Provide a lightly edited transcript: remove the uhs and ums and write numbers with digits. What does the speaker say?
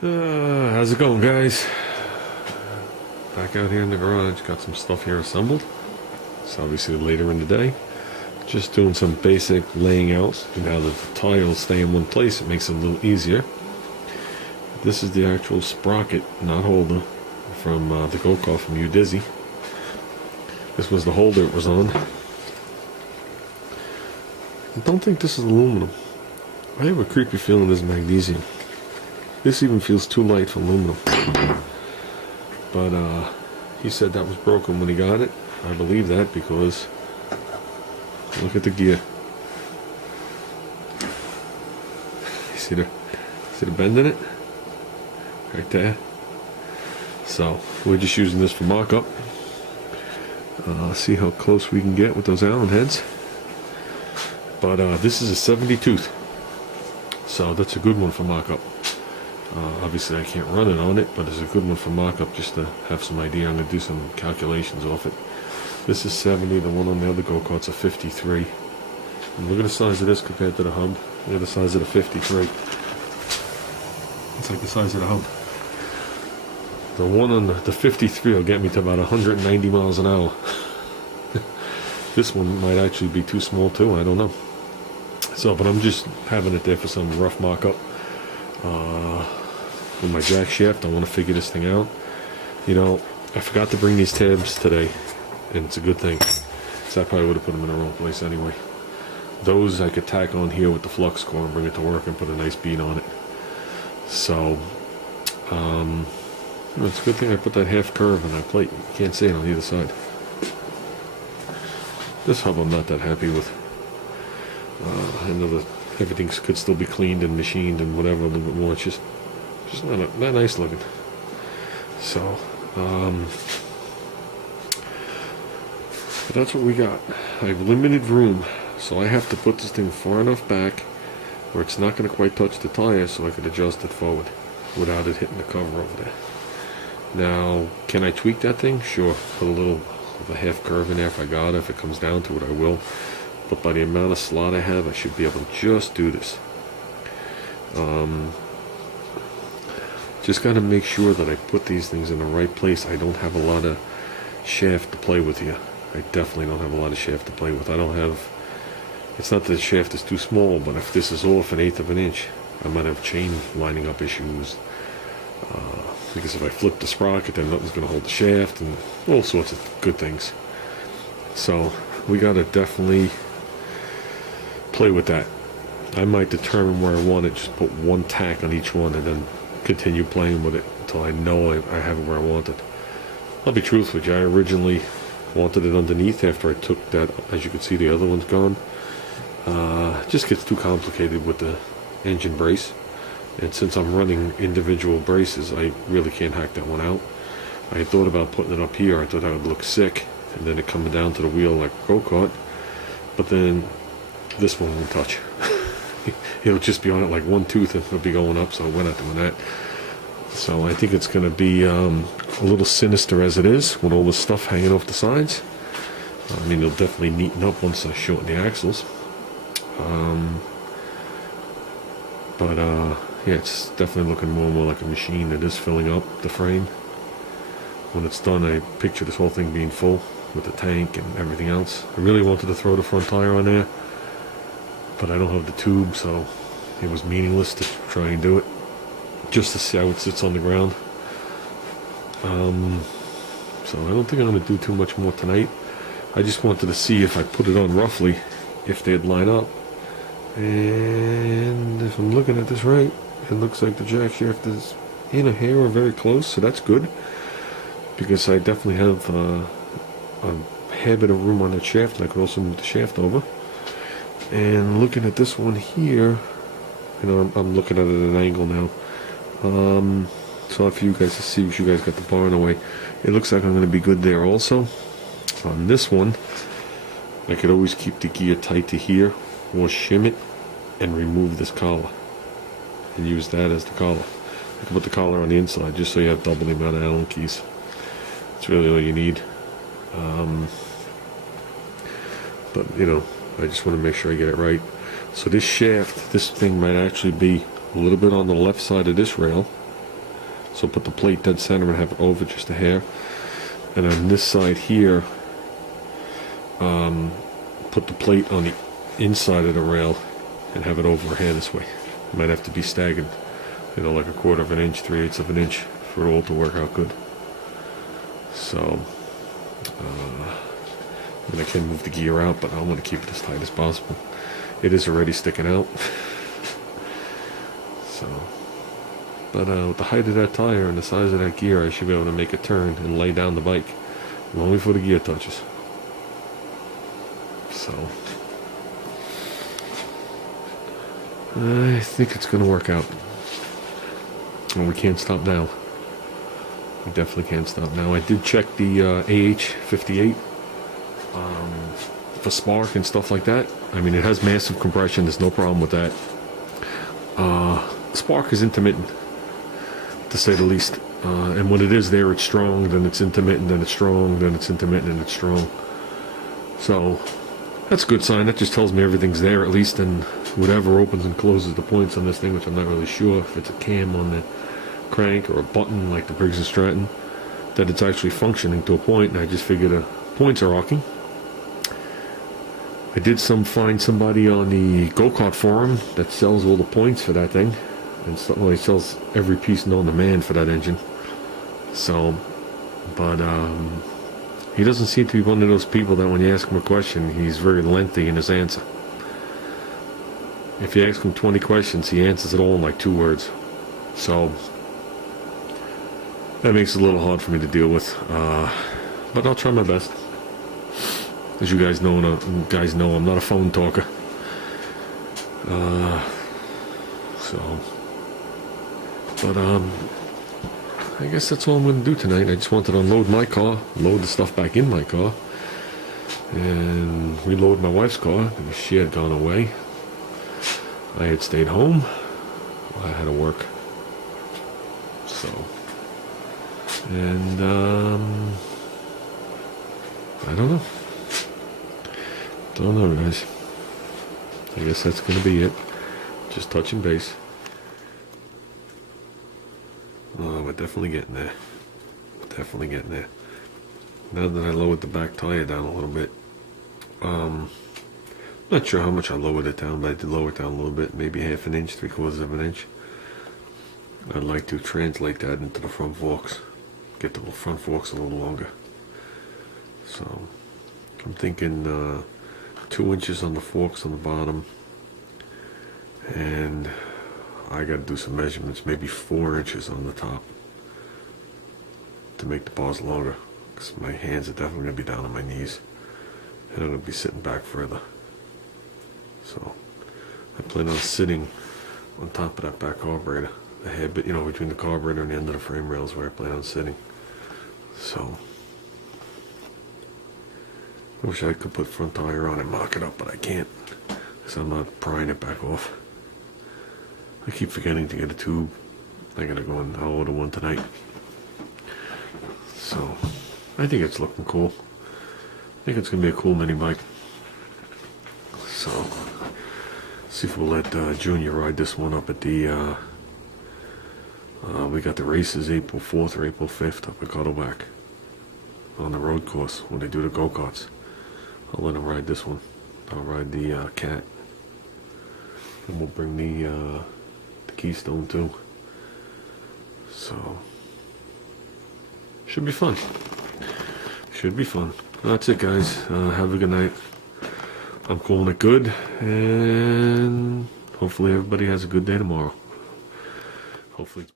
How's it going, guys? Back out here in the garage, got some stuff here assembled. It's obviously later in the day. Just doing some basic laying out. Now that the tiles stay in one place, it makes it a little easier. This is the actual sprocket, not holder, from the go-kart from Udizzy. This was the holder it was on. I don't think this is aluminum. I have a creepy feeling this is magnesium. This even feels too light for aluminum. But he said that was broken when he got it. I believe that because look at the gear. You see the bend in it? Right there. So we're just using this for mock-up. See how close we can get with those Allen heads. But this is a 70 tooth. So that's a good one for mock-up. Obviously I can't run it on it, but it's a good one for mock-up just to have some idea. I'm going to do some calculations off it. This is 70, the one on the other go-kart's a 53. And look at the size of this compared to the hub. Look at the size of the 53. It's like the size of the hub. The one on the 53 will get me to about 190 miles an hour. This one might actually be too small too, I don't know. So, but I'm just having it there for some rough mock-up. With my jack shaft, I want to figure this thing out. You know, I forgot to bring these tabs today, and it's a good thing, because I probably would have put them in the wrong place anyway. Those I could tack on here with the flux core and bring it to work and put a nice bead on it. So, it's a good thing I put that half curve on that plate. You can't see it on either side. This hub I'm not that happy with. I know that everything could still be cleaned and machined and whatever a little bit more. It's just not nice looking. So, but that's what we got. I have limited room, so I have to put this thing far enough back where it's not going to quite touch the tire, so I could adjust it forward without it hitting the cover over there. Now, can I tweak that thing? Sure. Put a little of a half curve in there if I got it. If it comes down to it, I will. But by the amount of slot I have, I should be able to just do this. Just got to make sure that I put these things in the right place. I don't have a lot of shaft to play with here. I definitely don't have a lot of shaft to play with. I don't have... It's not that the shaft is too small, but if this is off 1/8 of an inch, I might have chain lining up issues. Because if I flip the sprocket, then nothing's going to hold the shaft, and all sorts of good things. So we got to definitely play with that. I might determine where I want it, just put one tack on each one, and then continue playing with it until I know I have it where I want it. I'll be truthful with you. I originally wanted it underneath after I took that. As you can see, the other one's gone. It just gets too complicated with the engine brace, and since I'm running individual braces, I really can't hack that one out. I had thought about putting it up here. I thought that would look sick, and then it coming down to the wheel like a go-kart, but then this one won't touch. It'll just be on it like one tooth and it'll be going up, so we're not doing that. So I think it's going to be a little sinister as it is with all this stuff hanging off the sides. I mean, it'll definitely neaten up once I shorten the axles. Yeah, it's definitely looking more and more like a machine that is filling up the frame. When it's done, I picture this whole thing being full with the tank and everything else. I really wanted to throw the front tire on there, but I don't have the tube, so it was meaningless to try and do it, just to see how it sits on the ground. So I don't think I'm going to do too much more tonight. I just wanted to see if I put it on roughly, if they'd line up. And if I'm looking at this right, it looks like the jack shaft is in a hair or very close, so that's good. Because I definitely have a hair bit of room on that shaft, and I could also move the shaft over. And looking at this one here, you know, I'm looking at it at an angle now. So for you guys to see, you guys got the bar in the way. It looks like I'm going to be good there also. On this one, I could always keep the gear tight to here, or shim it, and remove this collar, and use that as the collar. You can put the collar on the inside, just so you have double the amount of Allen keys. That's really all you need. But, you know, I just want to make sure I get it right. So this shaft, this thing might actually be a little bit on the left side of this rail, So put the plate dead center and have it over just a hair. And on this side here, put the plate on the inside of the rail and have it over a hair this way. It might have to be staggered, you know, like a 1/4 of an inch, 3/8 of an inch for it all to work out good. So, and I can move the gear out, but I want to keep it as tight as possible. It is already sticking out. So, but with the height of that tire and the size of that gear, I should be able to make a turn and lay down the bike long before the gear touches. So, I think it's going to work out. And we can't stop now. We definitely can't stop now. I did check the AH58 for spark and stuff like that. I mean, it has massive compression. There's no problem with that. Spark is intermittent, to say the least. And when it is there, it's strong, then it's intermittent, then it's strong, then it's intermittent, and it's strong. So, that's a good sign. That just tells me everything's there, at least, and whatever opens and closes the points on this thing, which I'm not really sure if it's a cam on the crank or a button like the Briggs & Stratton, that it's actually functioning to a point, and I just figured the points are arcing. I did find somebody on the go-kart forum that sells all the points for that thing, and well, he sells every piece known to man for that engine. So, but he doesn't seem to be one of those people that when you ask him a question, he's very lengthy in his answer. If you ask him 20 questions, he answers it all in like 2 words. So, that makes it a little hard for me to deal with. But I'll try my best. As you guys know, I'm not a phone talker. But I guess that's all I'm going to do tonight. I just wanted to unload my car, load the stuff back in my car, and reload my wife's car because she had gone away. I had stayed home. I had to work. So, and I don't know. Don't know, guys. I guess that's going to be it. Just touching base. Oh, we're definitely getting there. Definitely getting there. Now that I lowered the back tire down a little bit. Not sure how much I lowered it down, but I did lower it down a little bit. Maybe 1/2 inch, 3/4 of an inch. I'd like to translate that into the front forks. Get the front forks a little longer. So, I'm thinking 2 inches on the forks on the bottom, and I got to do some measurements, maybe 4 inches on the top to make the bars longer, because my hands are definitely going to be down on my knees, and I'm going to be sitting back further. So I plan on sitting on top of that back carburetor, the head bit, you know, between the carburetor and the end of the frame rails, where I plan on sitting. So I wish I could put front tire on and mock it up, but I can't, because I'm not prying it back off. I keep forgetting to get a tube. I gotta go and I'll order one tonight. So, I think it's looking cool. I think it's gonna be a cool mini bike. So, see if we'll let Junior ride this one up at the, we got the races April 4th or April 5th up at Cuddleback on the road course when they do the go-karts. I'll let him ride this one. I'll ride the Cat. And we'll bring the Keystone too. So, should be fun. Should be fun. That's it, guys. Have a good night. I'm calling it good, and hopefully everybody has a good day tomorrow. Hopefully.